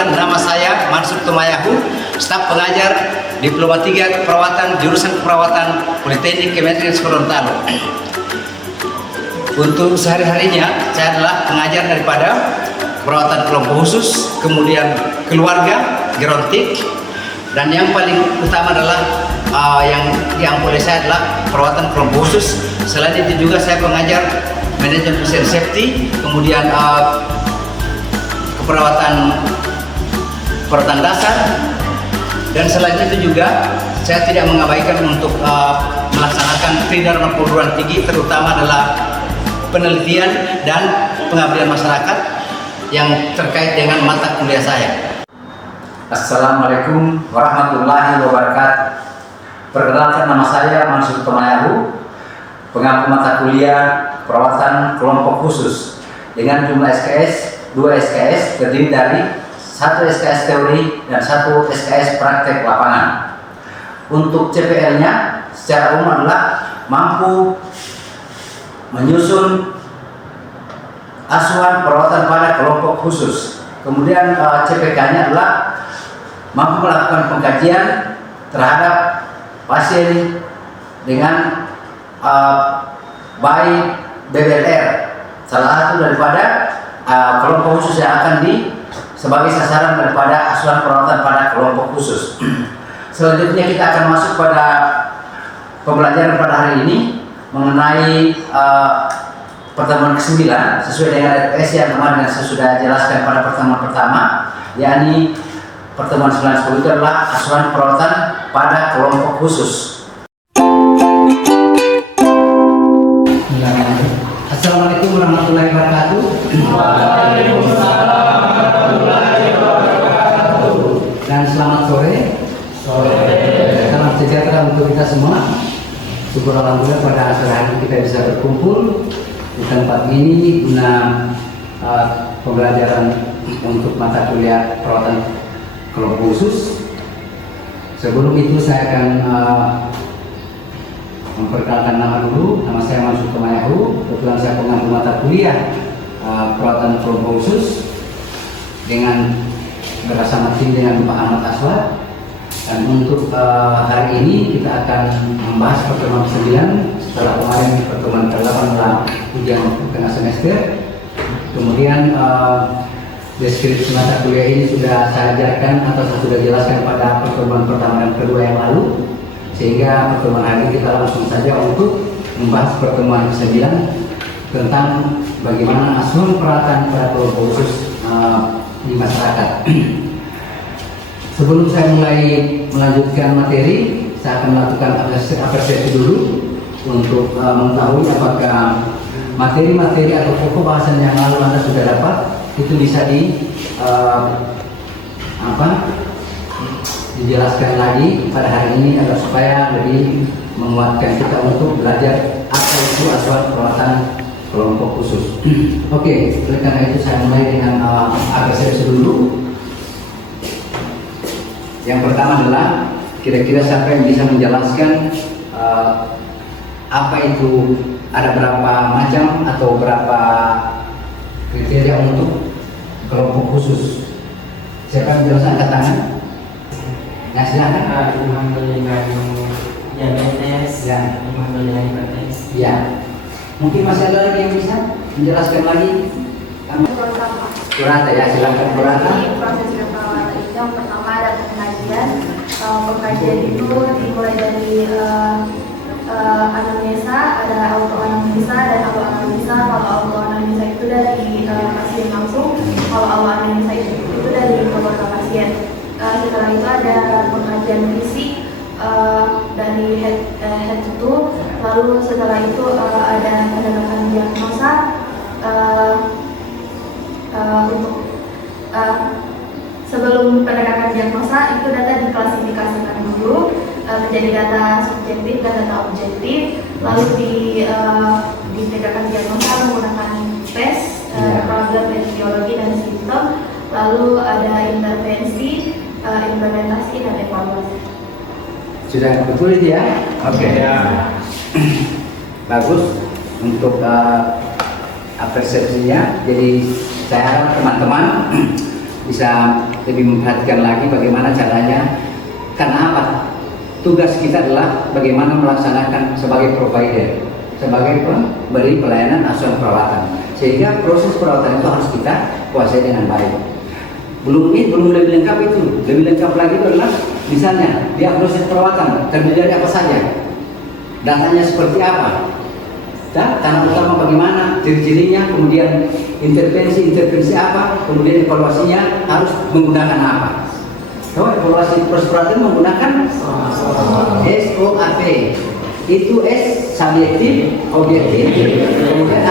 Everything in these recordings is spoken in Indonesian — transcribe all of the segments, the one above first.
Perkenalkan, nama saya Mansur Tumayahu, staf pengajar Diploma 3 Keperawatan jurusan Keperawatan Politeknik Kementerian Gorontalo. Untuk sehari-harinya saya adalah pengajar daripada perawatan kelompok khusus, kemudian keluarga, gerontik, dan yang paling utama adalah yang oleh saya adalah perawatan kelompok khusus. Selain itu juga saya pengajar manajemen pasien safety, kemudian perawatan dasar, dan selain itu juga saya tidak mengabaikan untuk melaksanakan tridharma perguruan tinggi, terutama adalah penelitian dan pengabdian masyarakat yang terkait dengan mata kuliah saya. Assalamualaikum warahmatullahi wabarakatuh. Perkenalkan, nama saya Mansur Tumayahu, pengampu mata kuliah perawatan kelompok khusus dengan jumlah SKS 2 SKS, terdiri dari 1 SKS teori dan 1 SKS praktek lapangan. Untuk CPL-nya secara umum adalah mampu menyusun asuhan perawatan pada kelompok khusus. Kemudian CPK-nya adalah mampu melakukan pengkajian terhadap pasien dengan baik BBLR, salah satu daripada kelompok khusus yang akan sebagai sasaran daripada asuhan perawatan pada kelompok khusus. Selanjutnya kita akan masuk pada pembelajaran pada hari ini mengenai pertemuan ke-9 sesuai dengan RPS yang kemarin saya sudah jelaskan pada pertemuan pertama, yakni pertemuan 9-10 itu adalah asuhan perawatan pada kelompok khusus. Assalamualaikum warahmatullahi wabarakatuh. Dan selamat sore. Salam sejahtera untuk kita semua. Syukur alhamdulillah pada sore hari kita bisa berkumpul di tempat ini guna pembelajaran untuk mata kuliah perawatan kelompok khusus. Sebelum itu saya akan memperkenalkan nama dulu. Nama saya Mansur Tumayahu. Kebetulan saya pengampu mata kuliah perawatan kelompok khusus dengan bersama tim dengan Pak Ahmad Aswad. Dan untuk hari ini kita akan membahas pertemuan ke-9 setelah kemarin pertemuan ke-8 adalah ujian tengah semester. Kemudian deskripsi mata kuliah ini sudah saya ajarkan atau saya sudah jelaskan pada pertemuan pertama dan kedua yang lalu, sehingga pertemuan hari ini kita langsung saja untuk membahas pertemuan ke-9 tentang bagaimana asuhan perawatan pada kelompok khusus di masyarakat. Sebelum saya mulai melanjutkan materi, saya akan melakukan apresiasi dulu untuk mengetahui apakah materi-materi atau pokok bahasan yang lalu Anda sudah dapat itu bisa dijelaskan lagi pada hari ini agar supaya lebih menguatkan kita untuk belajar apa itu asuhan perawatan kelompok khusus. Oke, oleh karena itu saya mulai dengan apresiasi dulu. Yang pertama adalah kira-kira siapa yang bisa menjelaskan apa itu, ada berapa macam atau berapa kriteria untuk kelompok khusus. Siapa yang menjelaskan, angkat tangan? Ya, silakan. Demam dengan diabetes, Ya. demam dengan hipertensi. Ya. Mungkin masih ada lagi yang bisa menjelaskan lagi? Kurata ya, silakan Kurata. Di proses keperawatan itu yang pertama ada pengkajian. Pengkajian itu dimulai dari anamnesa, ada autoanamnesa dan autoanamesa. Kalau autoanamesa itu dari pasien langsung, kalau autoanamesa itu dari keluarga pasien. Setelah itu ada pengkajian fisik dari head to toe. Lalu setelah itu ada penegakan diagnosa. Sebelum penegakan diagnosa itu data diklasifikasikan dulu menjadi data subjektif dan data objektif, lalu ditegakkan diagnosa menggunakan tes, problem etiologi dan simptom, lalu ada intervensi, implementasi dan evaluasi. Sudah betul itu ya? Oke. Ya. Bagus untuk apresiasinya. Jadi saya harap teman-teman bisa lebih memperhatikan lagi bagaimana caranya. Karena apa? Tugas kita adalah bagaimana melaksanakan sebagai provider, sebagai pemberi pelayanan asuhan perawatan, sehingga proses perawatan itu harus kita kuasai dengan baik. Belum lebih lengkap itu. Lebih lengkap lagi itu adalah misalnya diagnosis perawatan terdiri dari apa saja, datanya seperti apa, dan tanah utama bagaimana, ciri-cirinya, kemudian intervensi apa, kemudian evaluasinya harus menggunakan apa. Kalau evaluasi proses perawatan menggunakan SOAP. Itu S subjektif, objektif, kemudian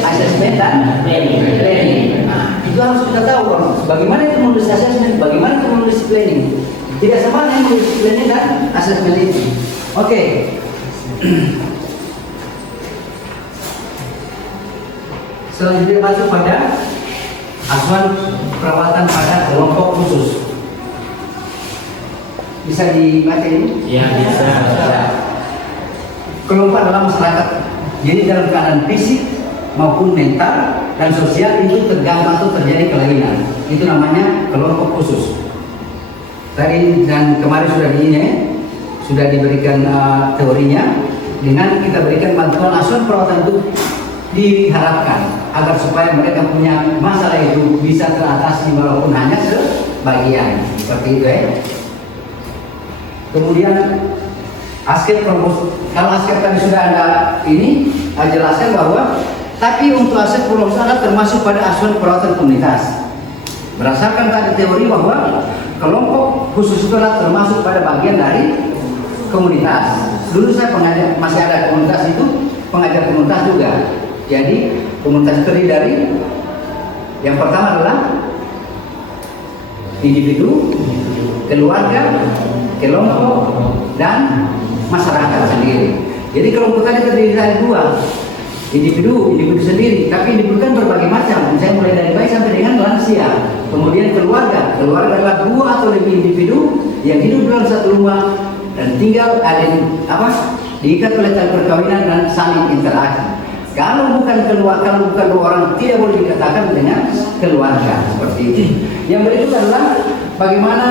assessment dan planning. Nah, itu harus kita tahu bagaimana itu menulis assessment, bagaimana itu menulis planning. Tidak sama yang menulis planning dan assessment itu. Oke. Selanjutnya masuk pada asuhan perawatan pada kelompok khusus. Bisa dibaca ini? Ya, bisa. Kelompok dalam masyarakat, jadi dalam keadaan fisik maupun mental dan sosial itu terganggu atau terjadi kelainan, itu namanya kelompok khusus. Tadi dan kemarin sudah diberikan teorinya, dengan kita berikan bantuan asuhan perawatan itu diharapkan agar supaya mereka punya masalah itu bisa teratasi walaupun hanya sebagian, seperti itu ya. Kemudian aspek promosi, kalau aspek tadi sudah ada ini, jelaskan bahwa tapi untuk aspek promosi termasuk pada asuhan perawatan komunitas. Berdasarkan tadi teori bahwa kelompok khusus itu termasuk pada bagian dari komunitas. Dulu saya pengajar, masih ada komunitas itu, pengajar komunitas juga. Jadi komunitas terdiri dari yang pertama adalah individu, keluarga, kelompok, dan masyarakat sendiri. Jadi kelompok tadi terdiri dari dua, individu sendiri, tapi individu kan berbagai macam, misalnya mulai dari bayi sampai dengan lansia. Kemudian keluarga adalah dua atau lebih individu yang hidup dalam satu rumah dan tinggal diikat oleh tali perkawinan dan saling interaksi. Kalau bukan dua orang tidak boleh dikatakan dengan keluarga, seperti itu. Yang berikut adalah bagaimana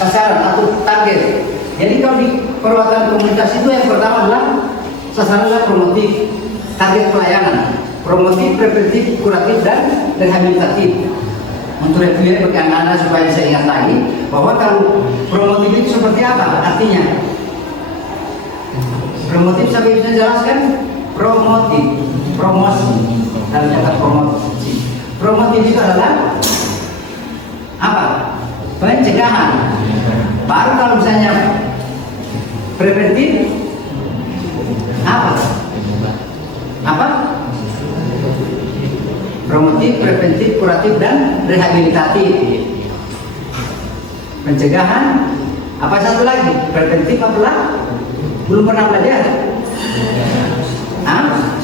sasaran atau target. Jadi kalau di perawatan komunitas itu yang pertama adalah sasaran promotif, target pelayanan, promotif, preventif, kuratif, dan rehabilitatif. Untuk review bagi anak-anak supaya bisa ingat lagi bahwa kalau promotif itu seperti apa artinya. Promotif sampai bisa jelaskan promotif, promosi, dalam kata promosi. Promotif itu adalah apa? Pencegahan. Baru kalau misalnya preventif apa? Promotif, preventif, kuratif, dan rehabilitatif. Pencegahan. Apa satu lagi? Preventif apalah? Belum pernah belajar?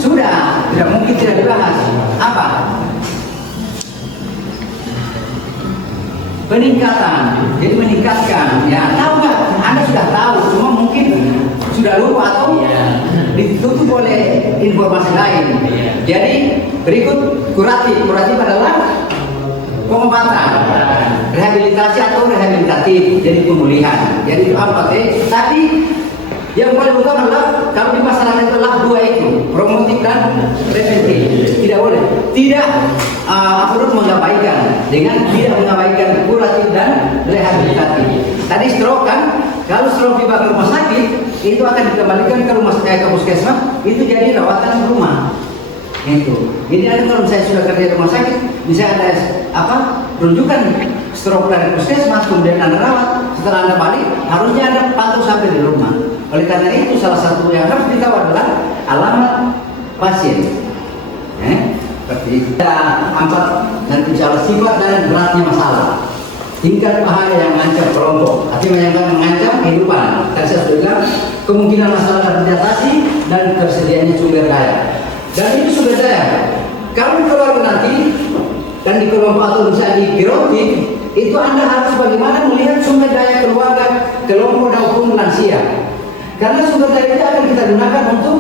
Sudah. Tidak mungkin tidak dibahas. Apa? Peningkatan. Jadi meningkatkan. Ya, tahu nggak? Anda sudah tahu, cuma mungkin sudah lupa atau ditutup oleh informasi lain. Jadi berikut kuratif. Kuratif adalah pengobatan, rehabilitasi atau rehabilitatif, jadi pemulihan. Jadi itu apa? Tapi yang paling utama adalah kalau di masyarakat itu adalah dua itu, promotif dan preventif. Tidak boleh, tidak harus mengabaikan dengan tidak mengabaikan kuratif dan rehabilitatif. Tadi stroke kan, kalau stroke dibawa ke rumah sakit itu akan dikembalikan ke rumah sakit, ke puskesmas, itu jadi rawatan rumah. Itu. Jadi ada kalau saya sudah kerja di rumah sakit, misalnya ada rujukan stroke dari puskesmas, kemudian Anda rawat, setelah Anda balik harusnya Anda pantau sampai di rumah. Oleh karena itu salah satu yang harus ditahu adalah alamat pasien. Seperti itu. Kita angkat dan bicara sifat dan beratnya masalah. Tingkat bahaya yang mengancam kelompok, artinya yang mengancam kehidupan. Tadi saya sudah bilang kemungkinan masalah teratasi dan tersedianya sumber daya. Dan itu sumber daya. Kalau keluar nanti dan di kelompok atau bisa di gerotik, itu Anda harus bagaimana melihat sumber daya keluarga, kelompok maupun lansia. Karena sumber daya itu akan kita gunakan untuk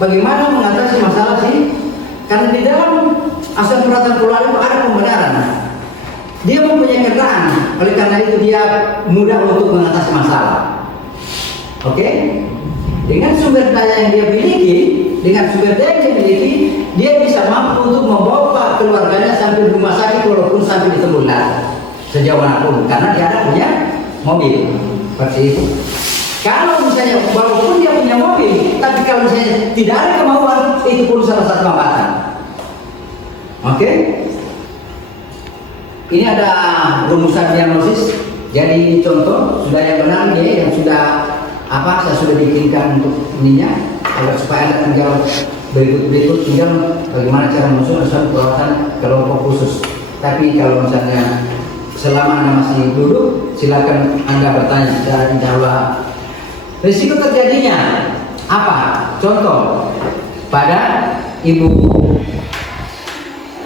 bagaimana mengatasi masalah si Karena di dalam asuhan perawatan keluarga itu ada pembenaran. Dia mempunyai kerjaan, oleh karena itu dia mudah untuk mengatasi masalah. Oke? Dengan sumber daya yang dia miliki, dia bisa mampu untuk membawa keluarganya sampai rumah sakit walaupun sampai di Tegulan sejauh manapun, karena dia ada punya mobil seperti itu. Kalau misalnya walaupun dia punya mobil, tapi kalau misalnya tidak ada kemauan, itu pun salah satu hambatan. Oke? Ini ada rumusan diagnosis. Jadi contoh sudah yang benar ya, yang sudah saya sudah bikinkan untuk ininya agar supaya Anda tinggal berikut tinggal bagaimana cara menyusun asuhan perawatan kelompok khusus. Tapi kalau misalnya selama Anda masih duduk, silakan Anda bertanya secara insya. Risiko terjadinya apa? Contoh pada ibu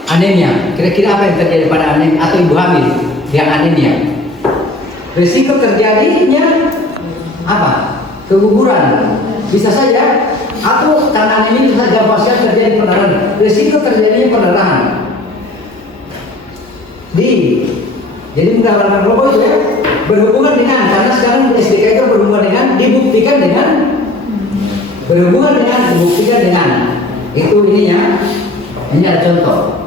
anemia, kira-kira apa yang terjadi pada anemia atau ibu hamil yang anemia? Risiko terjadinya apa? Keguguran, bisa saja, atau karena anemia bisa saja pasien terjadi pendarahan. Risiko terjadinya pendarahan. Jadi pendarahan global itu ya berhubungan dengan, karena sekarang SDK itu dibuktikan dengan itu ininya. Ini ada contoh.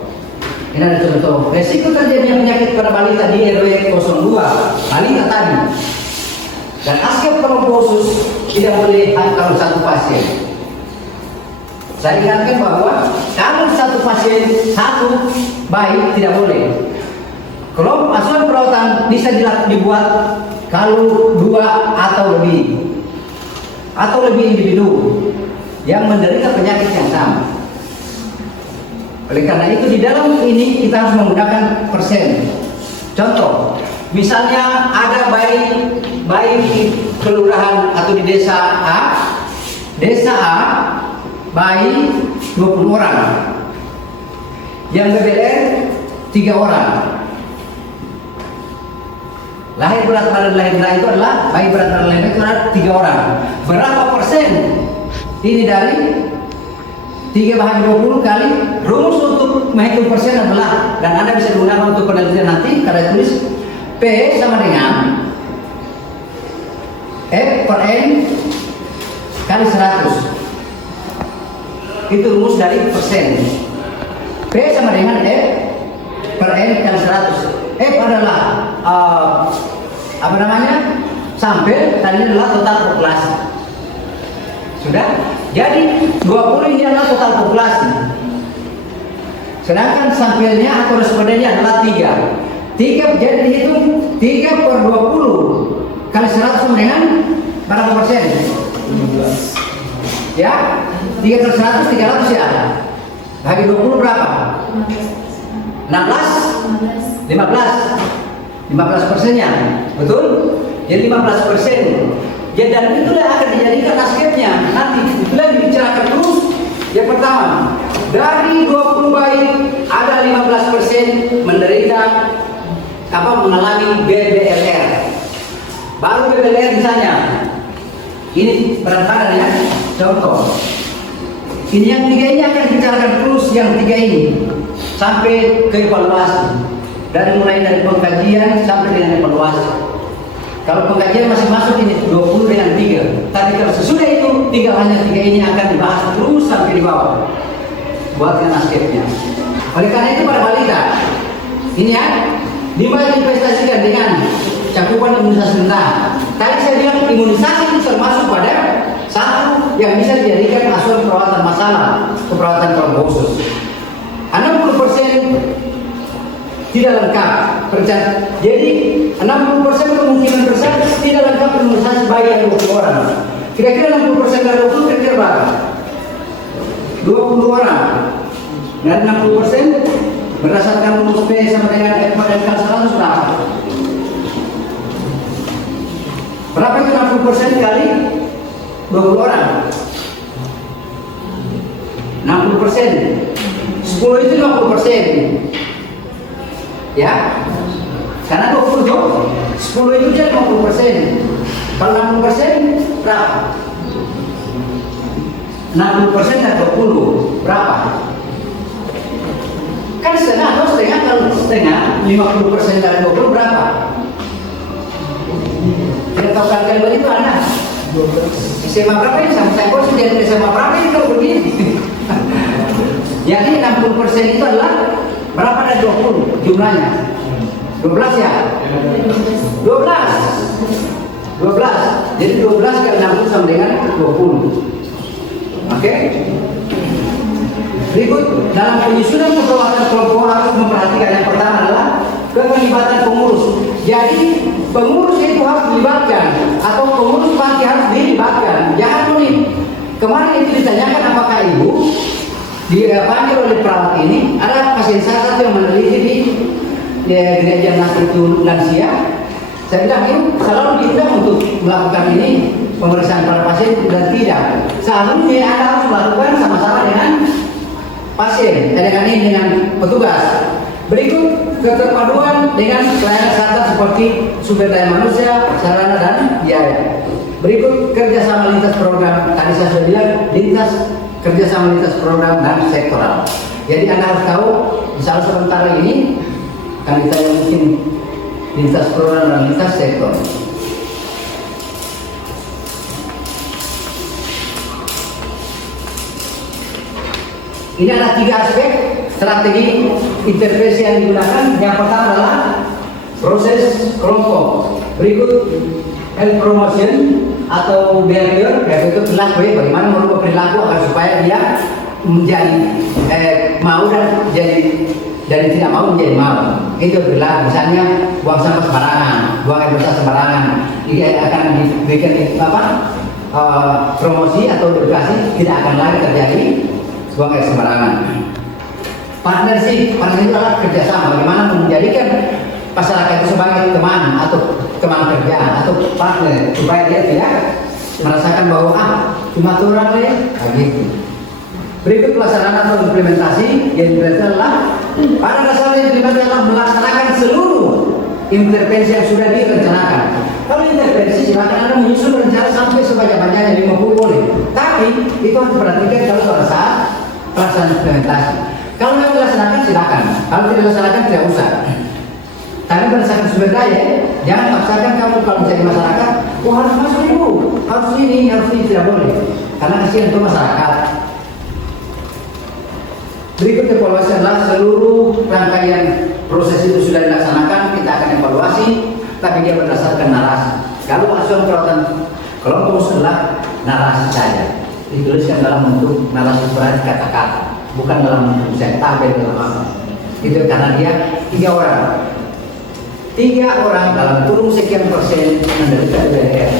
Resiko terjadinya penyakit pada balita di RW 02 balita tadi. Dan askep kelompok khusus tidak boleh kalau satu pasien. Saya ingatkan bahwa kalau satu pasien satu bayi tidak boleh. Kelompok asuhan perawatan bisa dibuat kalau 2 atau lebih individu yang menderita penyakit yang sama. Oleh karena itu di dalam ini kita harus menggunakan persen. Contoh, misalnya ada bayi di kelurahan atau di desa A, bayi 20 orang, yang BBR 3 orang. Lahir berat itu adalah bayi berat badan lahir itu adalah 3 orang. Berapa persen ini dari 3/20 kali rumus untuk menghitung persen adalah, dan Anda bisa gunakan untuk penelitian nanti, karena tulis P sama dengan F per N kali 100. Itu rumus dari persen. P sama dengan F per N kali 100. F adalah sampel, tadi adalah total populasi. Sudah? Jadi 20 ini adalah total populasi. Sedangkan sampelnya atau respondennya adalah 3. Jadi dihitung 3 per 20 kali 100 sama dengan berapa persen? 15. Ya? 3 kali 100, 300 ya? Bagi 20 berapa? 16? 15 persennya. Betul? Jadi 15%. Ya, dan itulah akan dijadikan askepnya. Nanti itulah dibicarakan terus. Yang pertama, dari 20 bayi ada 15% menderita mengalami BBLR. Baru BBLR misalnya. Ini berat badan ya. Contoh. Ini yang 3 ini akan dibicarakan terus, yang 3 ini sampai ke evaluasi. Mulai dari pengkajian sampai dengan evaluasi. Kalau pengkajian masih masuk ini 20 dengan 3. Tapi kalau sesudah itu tinggal hanya 3 ini akan dibahas terus sampai di bawah. Buatkan askepnya. Oleh karena itu pada balita ini ya, diinvestasikan dengan cakupan imunisasi rendah. Tadi saya bilang imunisasi itu termasuk pada satu yang bisa dijadikan asuhan perawatan masalah, keperawatan kelompok khusus. 60% tidak lengkap. Jadi 60% kemungkinan besar tidak lengkap imunisasi bayi yang 20 orang. Kira-kira 60% dari 20 kira-kira berapa? 20 orang. Dari 60% berdasarkan rumus P sama dengan F pada kali 100 berapa? Berapa itu 60% kali 20 orang? 60%. 10 itu 50%. Ya, karena 20 10 itu dia 50%. Kalau 60% berapa? 60% dan 20 berapa? Kan setengah atau setengah, kalau setengah 50% dari 20 berapa? Tidak tahu kalian begitu anak. SMA berapa ini sama saya kok sudah SMA berapa ini kalau begini? Jadi 60% itu adalah berapa dari 20 jumlahnya? 12 ya? 12. Jadi 12 kali 60 sama dengan 20. Oke? Berikut, dalam penyusunan keperluan kelompok harus memperhatikan yang pertama adalah keterlibatan pengurus. Jadi pengurus itu harus dilibatkan atau pengurus panti harus dilibatkan. Jangan unik. Kemarin itu ditanyakan apakah ibu dipanggil oleh perawat ini. Ada pasien satu yang meneliti di gereja Nahdlatul Lansia. Saya bilang ini selalu diundang untuk melakukan ini pemeriksaan pada pasien dan tidak. Seharusnya Anda harus melakukan sama-sama dengan pasien, dengan petugas. Berikut keterpaduan dengan pelayanan serta seperti sumber daya manusia, sarana dan biaya. Berikut kerjasama lintas program. Tadi saya sudah bilang kerjasama lintas program dan sektoral. Jadi Anda harus tahu, misalnya sementara ini kan kita yang mungkin lintas program dan lintas sektor. Ini ada 3 aspek strategi intervensi yang digunakan. Yang pertama adalah proses kelompok. Berikut health promotion atau behavior, yaitu perilaku, bagaimana merubah perilaku agar supaya dia menjadi mau dan jadi tidak mau menjadi mau. Itu perilaku. Misalnya buang sampah sembarangan, buang air besar sembarangan. Ini akan diberikan promosi atau edukasi, tidak akan lagi terjadi buang air sembarangan. Partnership itu adalah kerjasama. Bagaimana menjadikan masyarakat itu sebagai teman atau teman kerja atau partner supaya dia tidak merasakan bahwa cuma orang gitu. Berikut pelaksanaan atau implementasi. Yang adalah pada dasarnya implementasi adalah melaksanakan seluruh intervensi yang sudah direncanakan. Kalau intervensi silakan Anda menyusun rencana sampai sebanyak-banyaknya 50 boleh. Tapi itu harus diperhatikan kalau pada saat pelaksanaan implementasi. Kalau yang dilaksanakan silakan, kalau tidak dilaksanakan tidak usah. Tapi berdasarkan sumber daya, jangan paksakan kamu kalau menjadi masyarakat, harus masuk ibu, harus ini tidak boleh, karena kasihan untuk masyarakat. Berikut evaluasi adalah seluruh rangkaian proses itu sudah dilaksanakan, kita akan evaluasi, tapi dia berdasarkan narasi. Kalau asuhan perawatan kelompok adalah narasi saja, dituliskan dalam bentuk narasi seperti kata-kata, bukan dalam bentuk tabel dalam apa. Itu karena dia 3 orang. 3 orang dalam kurung sekian persen menderita DBR.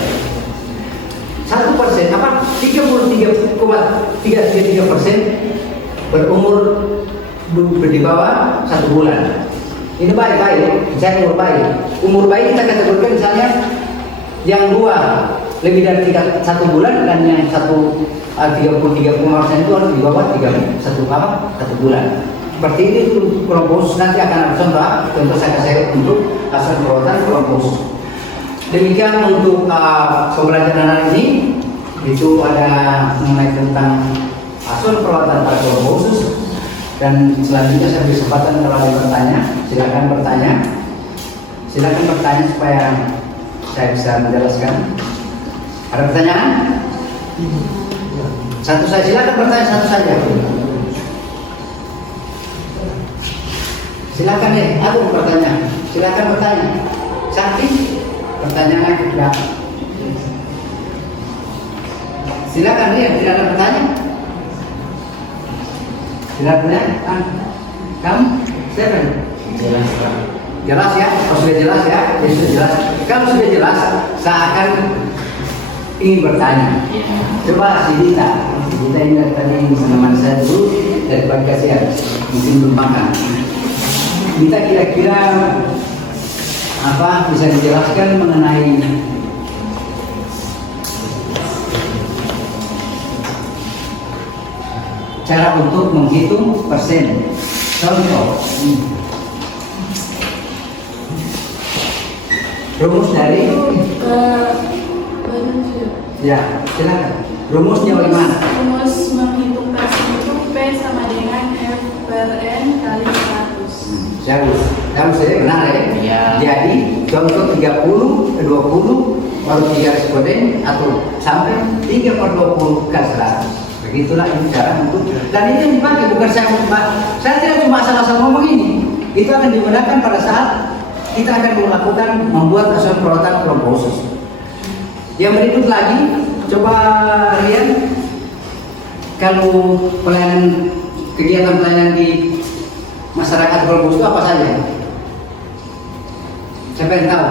1%, 33,33% berumur di bawah 1 bulan. Ini baik-baik, saya umur baik. Umur baik kita kategorikan misalnya yang 2 lebih dari 1 bulan dan yang 33,5% itu harus di bawah 1 bulan. Seperti ini untuk kelompok khusus nanti akan ada contoh saya kasih untuk asuhan perawatan kelompok khusus. Demikian untuk pembelajaran hari ini. Itu ada mengenai tentang asuhan perawatan pada kelompok khusus. Dan selanjutnya saya beri kesempatan kalau ada bertanya, silakan bertanya supaya saya bisa menjelaskan. Ada pertanyaan? Satu saja, silakan bertanya satu saja. Silakan aku bertanya. Silakan bertanya. Cantik, pertanyaannya tidak. Silakan tidak ada bertanya. Tidak ada. Kamu? Siapa? Jelas ya. Kalau sudah jelas ya, sudah jelas. Kalau sudah jelas, saya akan ingin bertanya. Coba si Dita ini tadi teman saya dulu dari Bagasian, mungkin belum makan. Kita kira-kira bisa dijelaskan mengenai cara untuk menghitung persen. Contoh, rumus dari ya, silakan. Rumusnya bagaimana? Rumus menghitung persen itu P sama dengan F per N kali Harus saya benar ya. Iya. Jadi contoh 30 ke 20 baru 3 responden atau sampai 3/20 kan 100. Begitulah ini cara untuk, dan ini yang dipakai bukan saya tidak cuma asal-asal ngomong ini. Itu akan digunakan pada saat kita akan melakukan membuat asuhan perawatan kelompok khusus. Yang berikut lagi, coba Rian, kalau pelayanan kegiatan pelayanan di masyarakat kelompok khusus itu apa saja? Siapa yang tahu?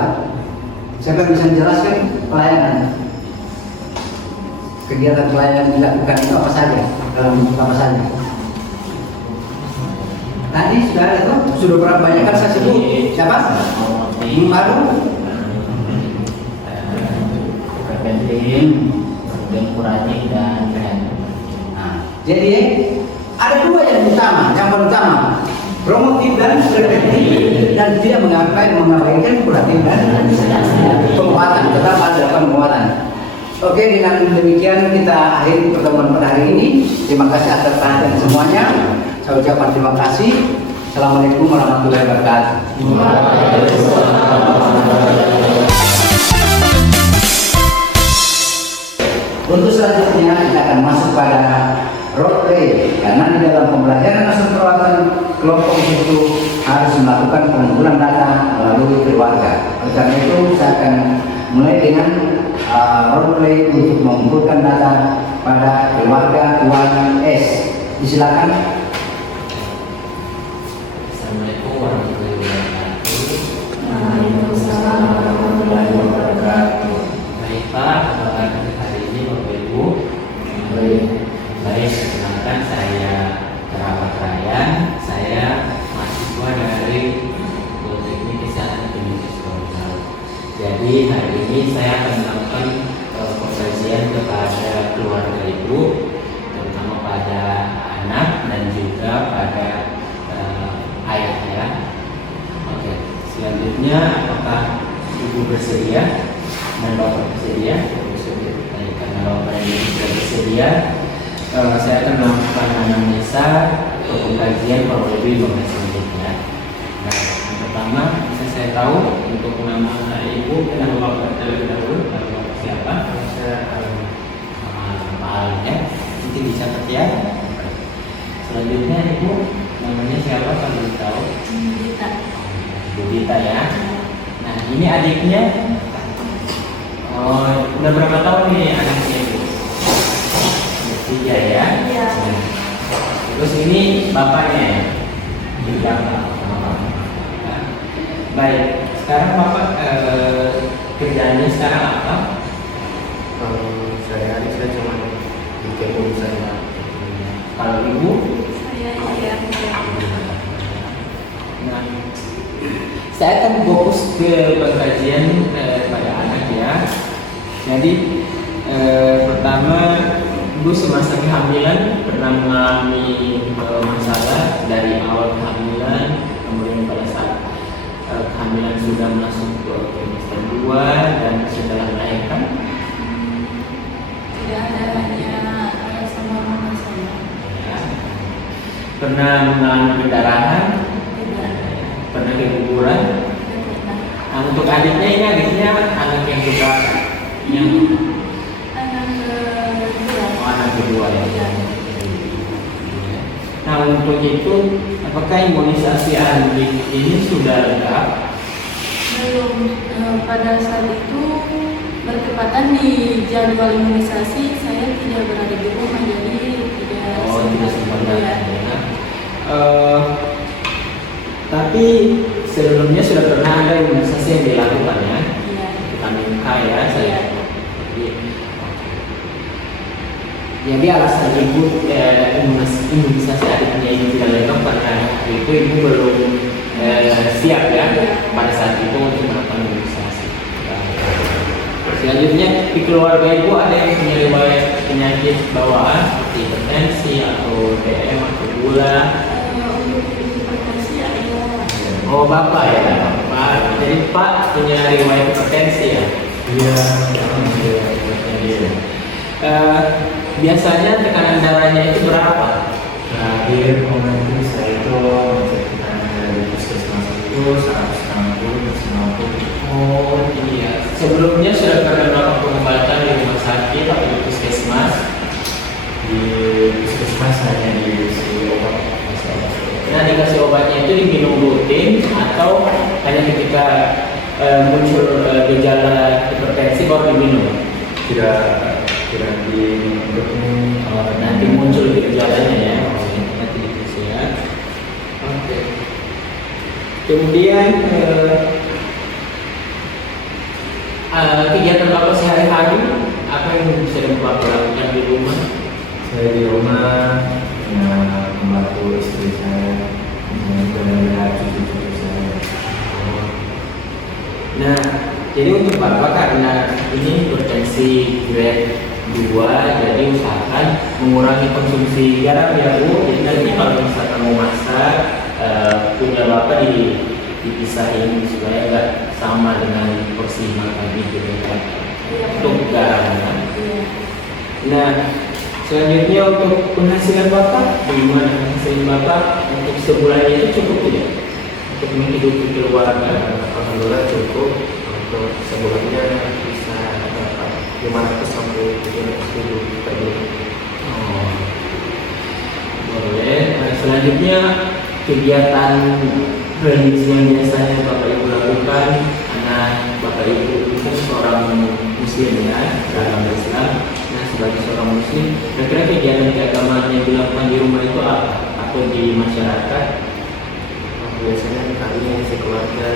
Siapa yang bisa menjelaskan pelayanan? Kegiatan pelayanan dilakukan itu apa saja? Dalam bentuk apa saja? Tadi sudah ada tuh, sudah berapa banyak kan saya sebut? Siapa? Baru? Kurasi dan keren. Nah, jadi ada dua yang utama. Yang pertama promotif dan preventif, dan tidak mengabaikan kuratif dan penguatan, tetap ada penguatan. Oke, dengan demikian kita akhiri pertemuan pada hari ini. Terima kasih atas perhatian semuanya. Saya ucapkan terima kasih. Assalamualaikum warahmatullahi wabarakatuh. Untuk selanjutnya kita akan masuk pada role play, karena di dalam pembelajaran asuhan perawatan kelompok itu harus melakukan pengumpulan data melalui keluarga. Oleh karena itu saya akan mulai dengan role play untuk mengumpulkan data pada keluarga Tuan S. Silakan. Assalamualaikum warahmatullahi wabarakatuh. Waalaikumsalam warahmatullahi wabarakatuh. Baik Pak, hari ini Bapak Ibu. Baik, perkenalkan saya Terawat Ryan. Saya mahasiswa dari Politeknik Kesehatan Indonesia Surabaya. Jadi hari ini saya akan melakukan pengkajian kepada keluarga Ibu, terutama pada anak dan juga pada ayah ya. Oke, selanjutnya apakah Ibu bersedia dan Bapak bersedia? Baik, karena Bapak dan Ibu sudah bersedia, saya akan melakukan anamnesa atau pengkajian kurang lebih 15 menit ya. Nah, yang pertama bisa saya tahu untuk nama Ibu dan Bapak terlebih dahulu. Bapak siapa? Saya Pak Al ya. Nanti dicatat ya. Selanjutnya Ibu namanya siapa kalau boleh tahu? Bu Dita ya. Nah, ini adiknya. Oh, udah berapa tahun nih anaknya Ibu? 3 ya. Iya. Terus ini bapaknya ya? Iya, Pak. Nah, baik, sekarang Bapak kerjaannya sekarang apa? Sehari-hari saya cuma bikin urusan Pak. Kalau Ibu? Saya Nah, saya akan fokus ke pengkajian pada anak ya. Jadi pertama, Ibu semasa kehamilan pernah mengalami masalah dari awal kehamilan, kemudian pada saat kehamilan sudah masuk ke trimester 2 dan setelah melahirkan. tidak ada, hanya sama mama saya. Ya. Pernah mengalami pendarahan, Tidak. pernah keguguran. Nah, untuk adiknya ini adiknya anak yang keberapa? Yang anak kedua ya. Nah, untuk itu apakah imunisasi adik ini sudah lengkap? Belum. Pada saat itu bertepatan di jadwal imunisasi, saya tidak berada di rumah, jadi tidak sempat ya. ya. Tapi sebelumnya sudah pernah ada imunisasi yang dilakukan ya? Iya. Vitamin K ya, saya. Iya. Jadi alasan Ibu imunisasi adiknya ini tidak lengkap karena itu Ibu belum siap ya pada saat itu untuk melakukan imunisasi. Selanjutnya di keluarga Ibu ada yang punya riwayat penyakit bawaan seperti hipertensi atau DM atau gula. Untuk hipertensi ada. Oh Bapak ya, Pak. Jadi Pak punya riwayat hipertensi ya? Iya. Biasanya tekanan darahnya itu berapa? Terakhir momen itu saya itu menceritakan dari puskesmas itu 160 Oh iya, sebelumnya sudah pernah melakukan pengobatan di rumah sakit atau di puskesmas? di puskesmas hanya dikasih obat. Nah, dikasih obatnya itu diminum rutin atau hanya ketika muncul gejala hipertensi baru diminum? Tidak diminum. Nanti muncul gejalanya ya, nanti dikasih ya. Oke. Kemudian kegiatan Bapak sehari-hari apa yang bisa Bapak lakukan di rumah? Saya di rumah ya, membantu istri saya, melihat cucu-cucu saya. Nah, jadi untuk Bapak karena ini hipertensi grade 2, jadi usahakan mengurangi konsumsi garam ya Bu. Jadi nanti kalau misalkan mau masak, punya Bapak dipisahin supaya nggak sama dengan porsi makan gitu kan. Untuk garamnya. Nah, selanjutnya untuk penghasilan Bapak, bagaimana penghasilan Bapak untuk sebulan itu cukup tidak untuk menghidupi keluarga? Alhamdulillah cukup, untuk sebulannya bisa dapat 500 sampai 700 per bulan. Oh, boleh. Nah, selanjutnya kegiatan religi yang biasanya Bapak Ibu lakukan, karena Bapak Ibu itu seorang Muslim ya, dalam Islam. Nah, sebagai seorang Muslim, kira-kira kegiatan keagamaan yang dilakukan di rumah itu apa? Atau di masyarakat? Biasanya kami sekeluarga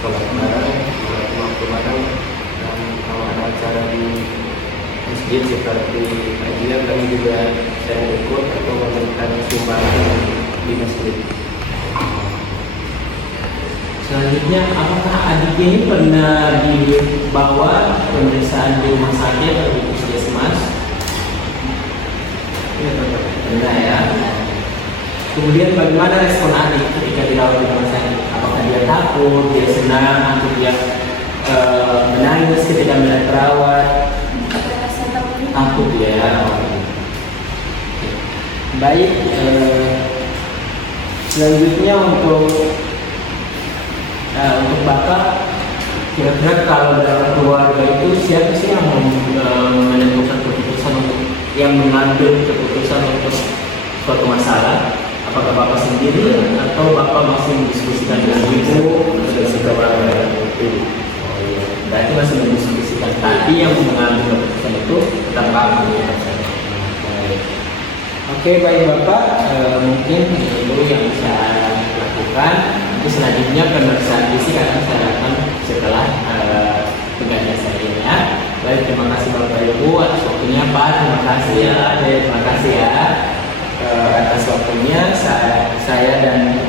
sholat bareng, sholat waktu bareng, dan kalau ada acara di masjid seperti kajian kami juga saya ikut atau memberikan sumbangan di masjid. Selanjutnya, apakah adiknya ini pernah dibawa pemeriksaan di rumah sakit atau di puskesmas? Iya, Bapak. Pernah ya. Kemudian bagaimana respon adik ketika dirawat di rumah sakit? Apakah dia takut, dia senang, atau dia menangis ketika melihat perawat? Takut ya. Baik. Selanjutnya untuk Bapak, kira-kira kalau dalam keluarga itu siapa sih yang menentukan keputusan untuk yang mengambil keputusan untuk suatu masalah? Apakah Bapak sendiri atau Bapak masih mendiskusikan dengan Ibu? Mendiskusikan dengan Ibu. Oh iya, berarti masih mendiskusikan. Tapi yang mengambil keputusan itu tetap Bapak ya. Baik. Oke, baik Bapak, mungkin itu yang bisa lakukan. Nanti selanjutnya pemeriksaan fisik akan saya lakukan setelah tugasnya saya ini ya. Baik, terima kasih Bapak Ibu atas waktunya Pak. Terima kasih ya, terima kasih ya atas waktunya. Saya dan